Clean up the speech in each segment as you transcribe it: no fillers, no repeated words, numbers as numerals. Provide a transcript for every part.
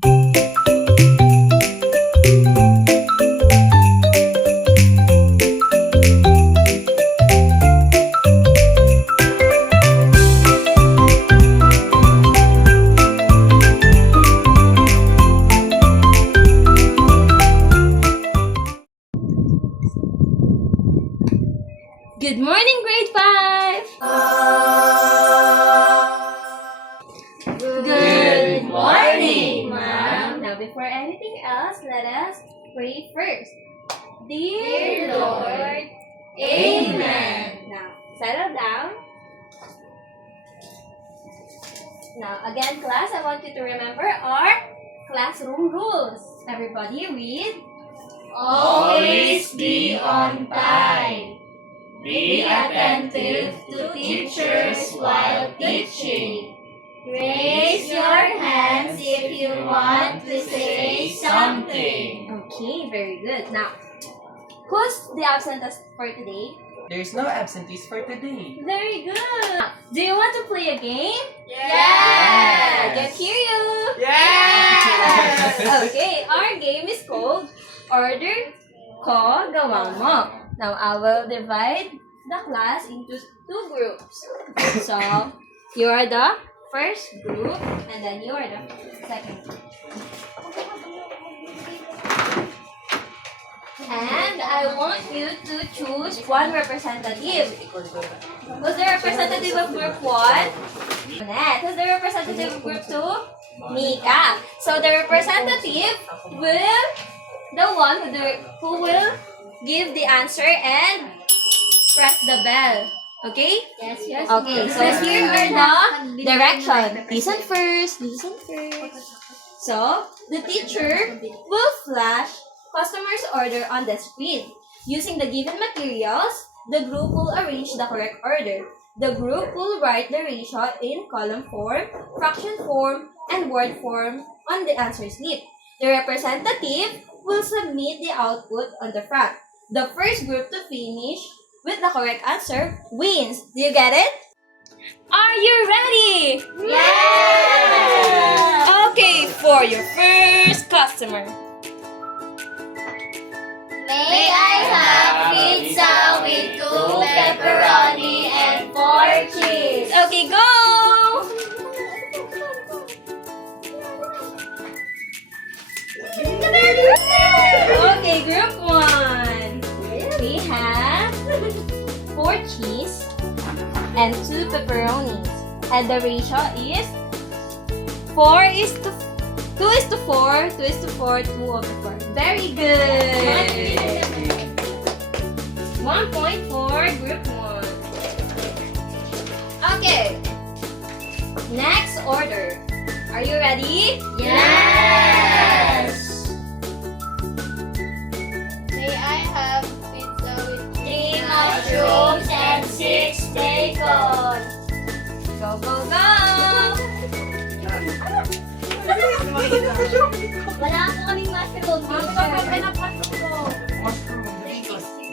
Good morning, grade 5! Good morning, ma'am. Now, before anything else, let us pray first. Dear Lord, Amen. Now, settle down. Now, again, class, I want you to remember our classroom rules. Everybody read. Always be on time. Be attentive to teachers while teaching. Raise your hands if you want to say something. Okay, very good. Now, who's the absentee for today? There's no absentees for today. Very good. Do you want to play a game? Yes! I can hear you. Yes! Okay, our game is called Order Ko Gawa Mo. Now, I will divide the class into two groups. So, you are the first group, and then you are the second group. And I want you to choose one representative. Who's the representative of group 1? Jeanette. Who's the representative of group 2? Mika. So the representative will who will give the answer and press the bell. Okay? Yes. Okay, so here are the direction. Listen first. So, the teacher will flash customer's order on the screen. Using the given materials, the group will arrange the correct order. The group will write the ratio in column form, fraction form, and word form on the answer slip. The representative will submit the output on the front. The first group to finish with the correct answer wins. Do you get it? Are you ready? Yes! Okay, for your first customer. May I have pizza with 2 pepperoni and 4 cheese? Okay, go! Okay, group 1. We have 4 cheese and 2 pepperonis. And the ratio is 2 is to 4, 2 is to 4, 2 over 4. Very good! 1 point for group 1. Okay. Next order. Are you ready? Yes! May I have pizza with 3 mushrooms and 6 bacon? Go, go, go! Wala po kaming mushroom. Mushroom,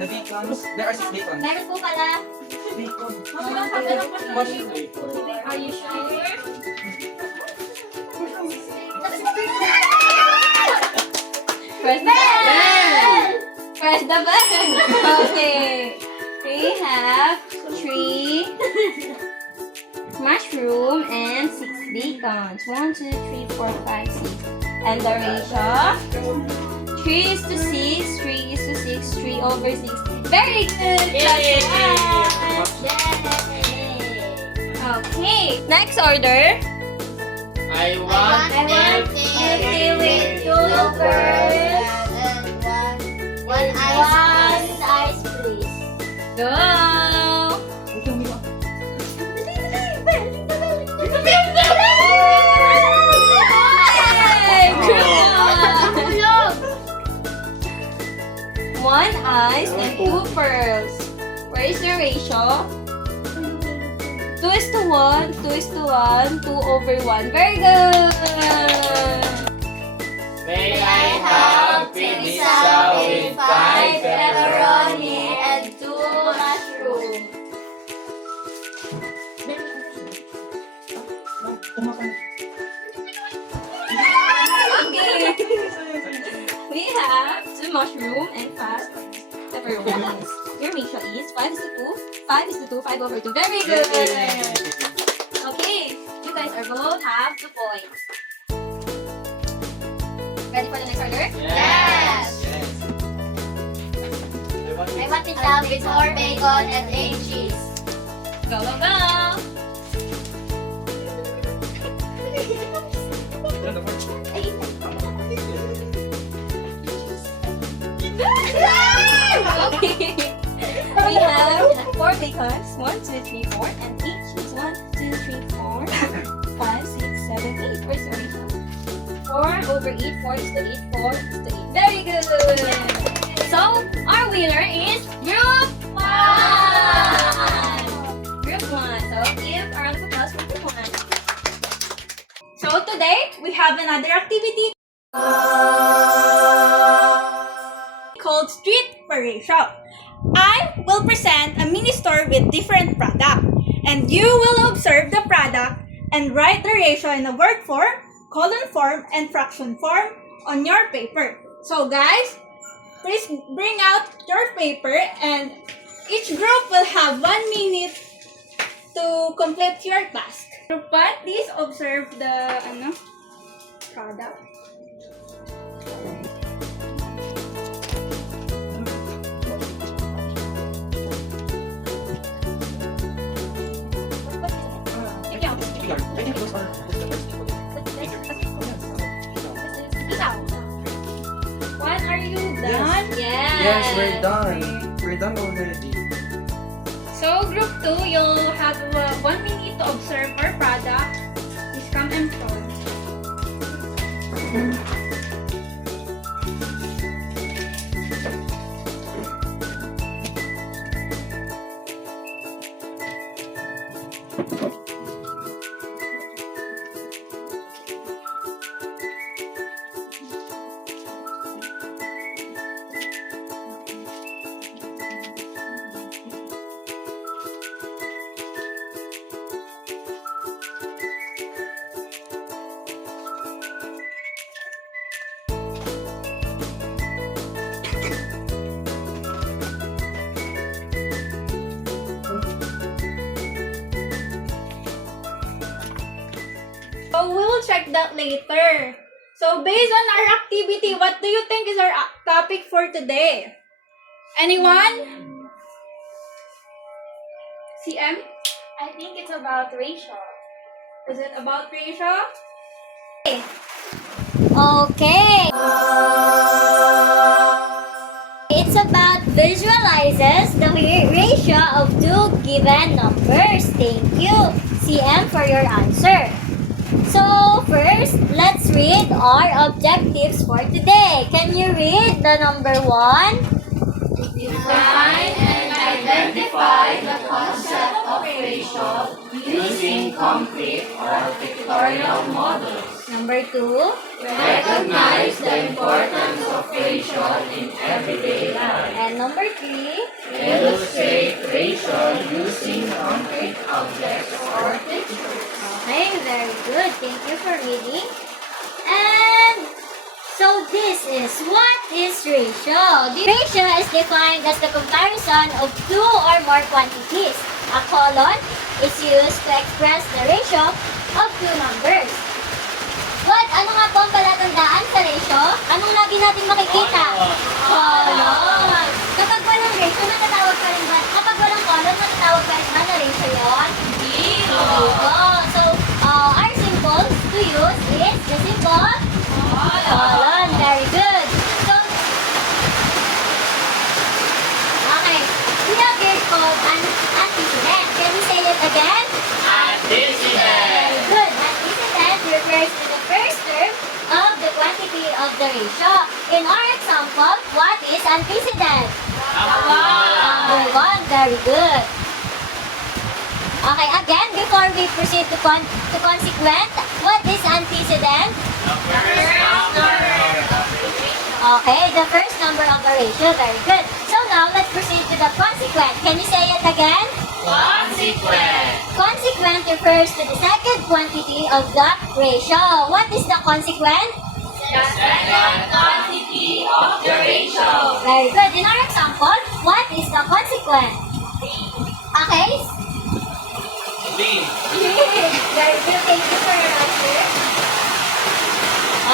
the bacons. There are 6 bacons. Meron po pala. Bacon. Mushroom. Are you sure? Press the bell! Press the bell! Okay. We have 3 mushroom and 6 bacons. 1, 2, 3, 4, 5, 6. And the ratio? 3 is to 6, 3 is to 6, 3 over 6. Very good! Yay! Class. Okay. Next order. I I want milky with 2 pearls and 1 ice, please. Go! Yay! Good one. 1 ice and 2 pearls. Where is the ratio? 2 is to 1, 2 is to 1, 2 over 1. Very good! May I have pizza with 5 pepperoni and 2 mushrooms? mushroom and 5 pepperonis. Your ratio is 5 is to 2, 5 is to 2, 5 over 2. Very good! Okay, you guys are both have 2 points. Ready for the next order? Yes. I want it now with more bacon and egg cheese. Go, go, go! Okay. We have 4 bacons. 1, 2, 3, 4. And each is 1, 2, 3, 4, 5, 6, 7, 8. Where's the ratio? 4 over 8. 4 is to 8. 4 is to 8. Very good! So, our winner is Group 1! Group 1. So, give a round of applause for Group 1. So, today, we have another activity called Street Ratio. I will present a mini store with different products, and you will observe the product and write the ratio in a word form, column form, and fraction form on your paper. So guys, please bring out your paper, and each group will have 1 minute to complete your task. Group 1, please observe the product. I think those are just the first people. One, are you done? Yes. Yes, we're done. We're done already. So, group 2, you'll have 1 minute to observe our product. Please come and follow. So, we will check that later. So, based on our activity, what do you think is our topic for today? Anyone? CM? I think it's about ratio. Is it about ratio? Okay. It's about visualizes the ratio of 2 given numbers. Thank you, CM, for your answer. So, first, let's read our objectives for today. Can you read the number 1? Define and identify the concept of ratio using concrete or pictorial models. Number 2? Recognize the importance of ratio in everyday life. And number 3? Illustrate ratio using concrete objects or pictures. Okay, very good. Thank you for reading. And so this is what is ratio. The ratio is defined as the comparison of 2 or more quantities. A colon is used to express the ratio of 2 numbers. What? Ano nga po ang palatandaan sa ratio? Anong lagi natin makikita? Colon. Kapag walang ratio, natatawag pa rin ba? Kapag walang colon, natatawag pa rin ba na ratio yun? So, our symbols to use is the symbol colon. Very good. So, okay. We have here called an antecedent. Can we say it again? Very good. Antecedent refers to the first term of the quantity of the ratio. In our example, what is antecedent? Number 1. Very good. Okay, again, before we proceed to consequent, what is antecedent? Okay, the first number of a ratio. Very good. So now, let's proceed to the consequent. Can you say it again? Consequent. Consequent refers to the second quantity of the ratio. What is the consequent? The second quantity P of the ratio. Very good. In our example, what is the consequence? Okay? B. Very good. Thank you for your answer.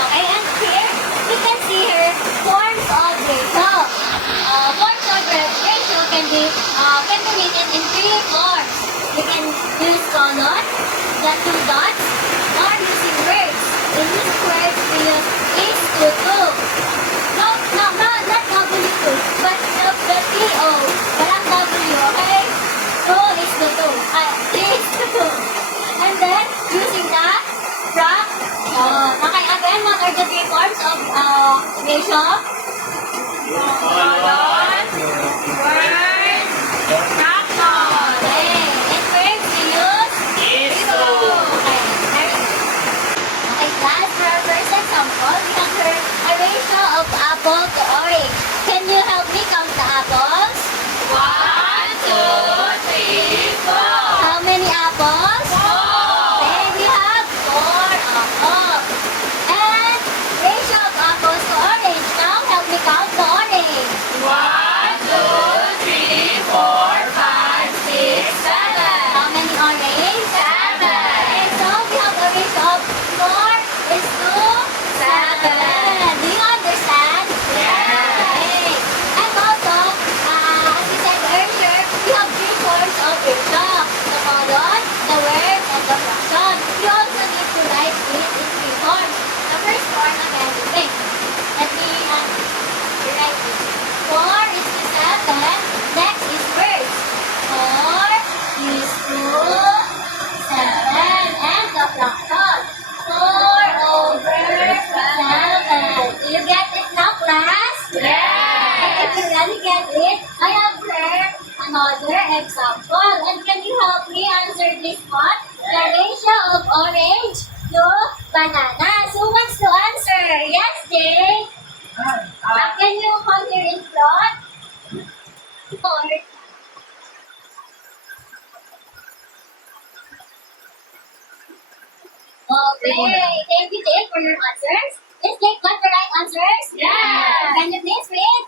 Okay, and here, we can see here forms of ratio. Forms of ratio can be written in three forms. You can use colon, the two dots, or using words. In these words, we use is to 2. No, not W2, but the P-O. Walang W, okay? 2 is to 2. 3 is to 2. And then, using the from, okay, again, what are the three forms of ratio? Colon. Word, fraction. Okay. In words, we use Is to. to. Okay, very good. Okay, class, for our first example, we have here a ratio of apple to orange. Can you help me count the apples? 1, 2, 3, 4. How many apples? 4. Okay, we have 4 apples. And ratio of apples to orange. Now, help me count the orange. 1, 2, 3, 4, 5, 6, 7. How many orange? 7. Okay, so we have a ratio of 4 is to 7. Do you understand? Yes. Okay. And also, as we said earlier, we have three forms of ratio. The colon, the word, and the fraction. We also need to write it in three forms. The first form, again, we think. Let me rewrite it. 4 is to 7. Next is words. 4 is to 7. And the fraction. 4 over 7. Do you get it now, class? Yes. If you really get it, I have here another example. And can you help me answer this one? The ratio of orange to banana. Who wants to answer? Yes, Jay? Can you come here in front? Okay, thank you, Jay, for your answers. Is Jay got the right answers? Yes. Can you please read?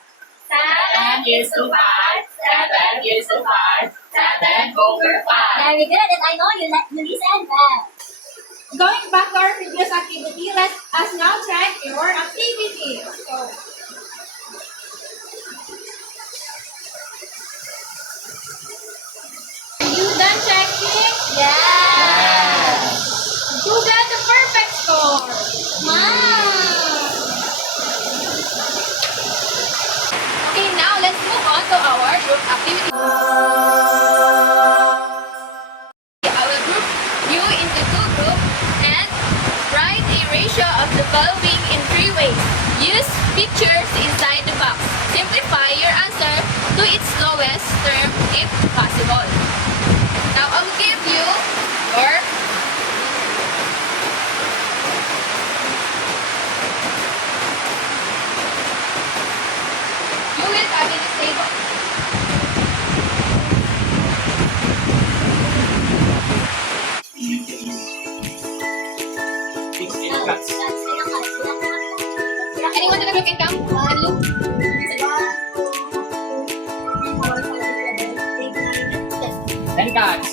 7 is to 5. 7 is to 5. 7 over 5. Very good, and I know you listen well. Going back to our previous activity, let us now check your activity. So, are you done checking? Yeah. Who got the perfect score? Wow. Okay, now let's move on to our group activity. I will group you into two groups and write a ratio of the following in three ways. Use pictures inside the box. Simplify your answer to its lowest term if possible. Now I will give you your you will copy this table. Anyone in the group can count? Can you? 10 cats.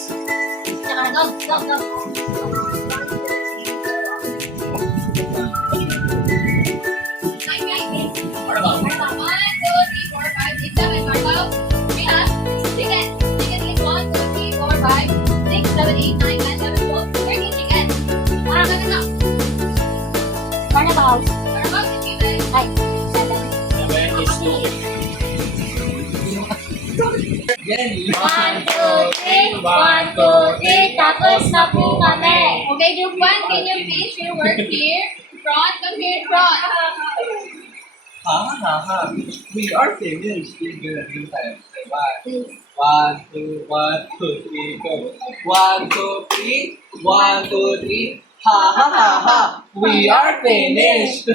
Marble. 1, 2, 3, 4, 5, 6, 7. Marble. We have chicken. Chicken is 1, 2, 3, 4, 5, 6, 7, 8, 9, 10, 11, 12, 13 chicken. Parang ganun na. Carnival. Marble is given. Ay, 7. 7 is to 1, 2, 3. 1, 2, 3. Tapos na po kami. Okay, group 1, can you please your work here? Front, come here, front. We are finished. We're gonna do that. One, two, 3, go. 1, 2, 3. 1, 2, 3. Ha. We are finished.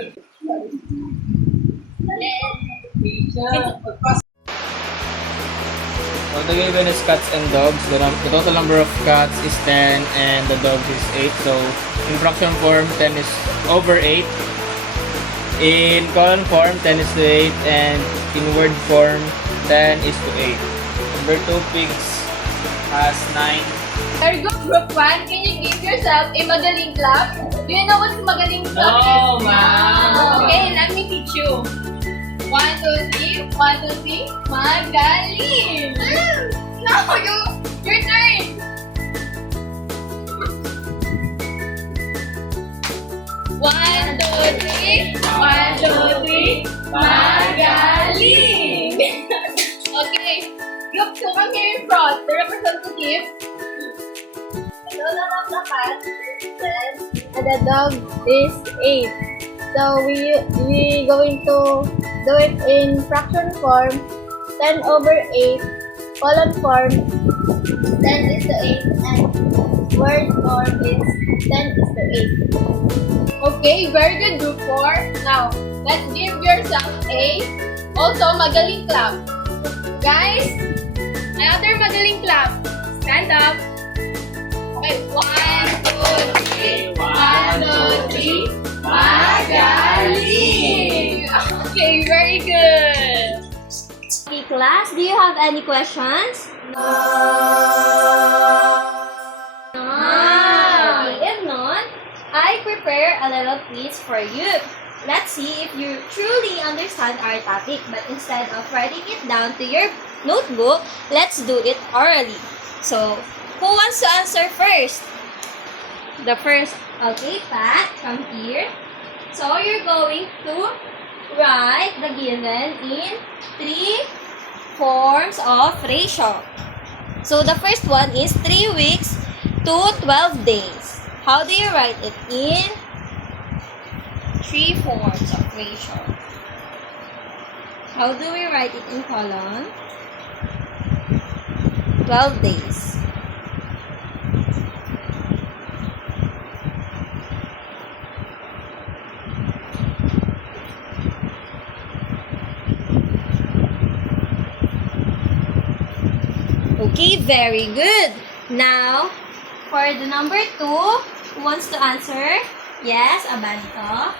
So the given is cats and dogs. The total number of cats is 10 and the dogs is 8. So in fraction form, 10 is over 8. In column form, 10:8, and in word form, 10:8. Number 2, pigs has 9. Very good, group 1. Can you give yourself a magaling clap? Do you know what's magaling clap? No, ma'am. Okay, let me teach you. 1, 2, 3. 1, 2, 3. Magaling! Now, your turn. 1, 2, 3. 1, 2, 3. Magaling! Okay. Group 2, come here in front. The representative. The total of the cat is 10 and the dog is 8. So we going to do it in fraction form. 10 over 8. Column form 10 is to 8 and word form is 10 is to 8. Okay, very good, group 4. Now, let's give yourself a also magaling clap. Guys, another magaling clap. Stand up. Okay, 1, 2, 3. 1, 2, 3. Magaling! Okay, very good. Okay, class, do you have any questions? No. Okay, if not, I prepare a little quiz for you. Let's see if you truly understand our topic, but instead of writing it down to your notebook, let's do it orally. So, who wants to answer first? The first, okay, Pat, come here. So, you're going to write the given in 3 forms of ratio. So, the first one is 3 weeks to 12 days. How do you write it in 3 forms of ratio? How do we write it in column? 12 days. Okay, very good. Now, for the number 2, who wants to answer? Yes, Abanto.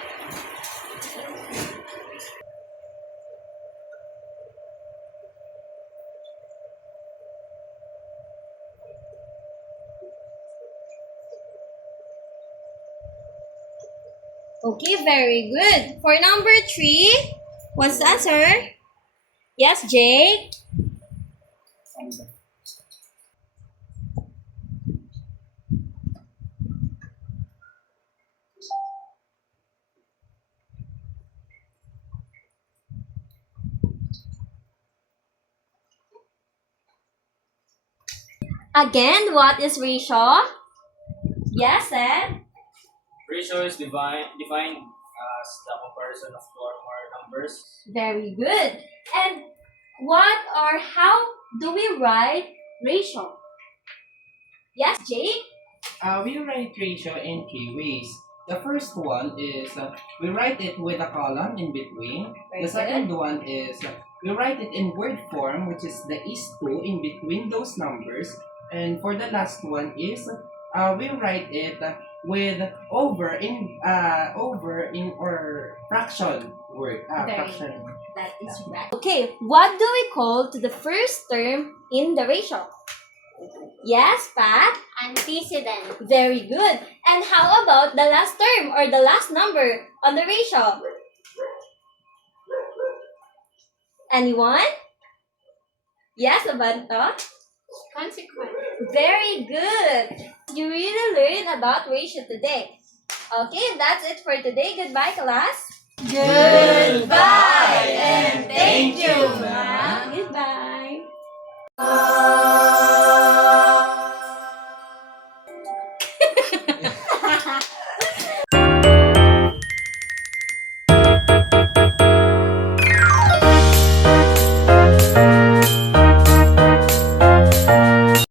Okay, very good. For number 3, wants to answer? Yes, Jake. Again, what is ratio? Yes, Ed? Ratio is defined as the comparison of two or more numbers. Very good. And what or how do we write ratio? Yes, Jake? We write ratio in 3 ways. The first one is we write it with a column in between. Very The second one is we write it in word form, which is the is-to in between those numbers. And for the last one is we write it with over in or fraction word. Very Fraction. That is right. Okay, what do we call to the first term in the ratio? Yes, Pat? Antecedent. Very good. And how about the last term or the last number on the ratio? Anyone? Yes, Abanto? Consequence. Very good. You really learned about ratio today. Okay, that's it for today. Goodbye, class. Goodbye and thank you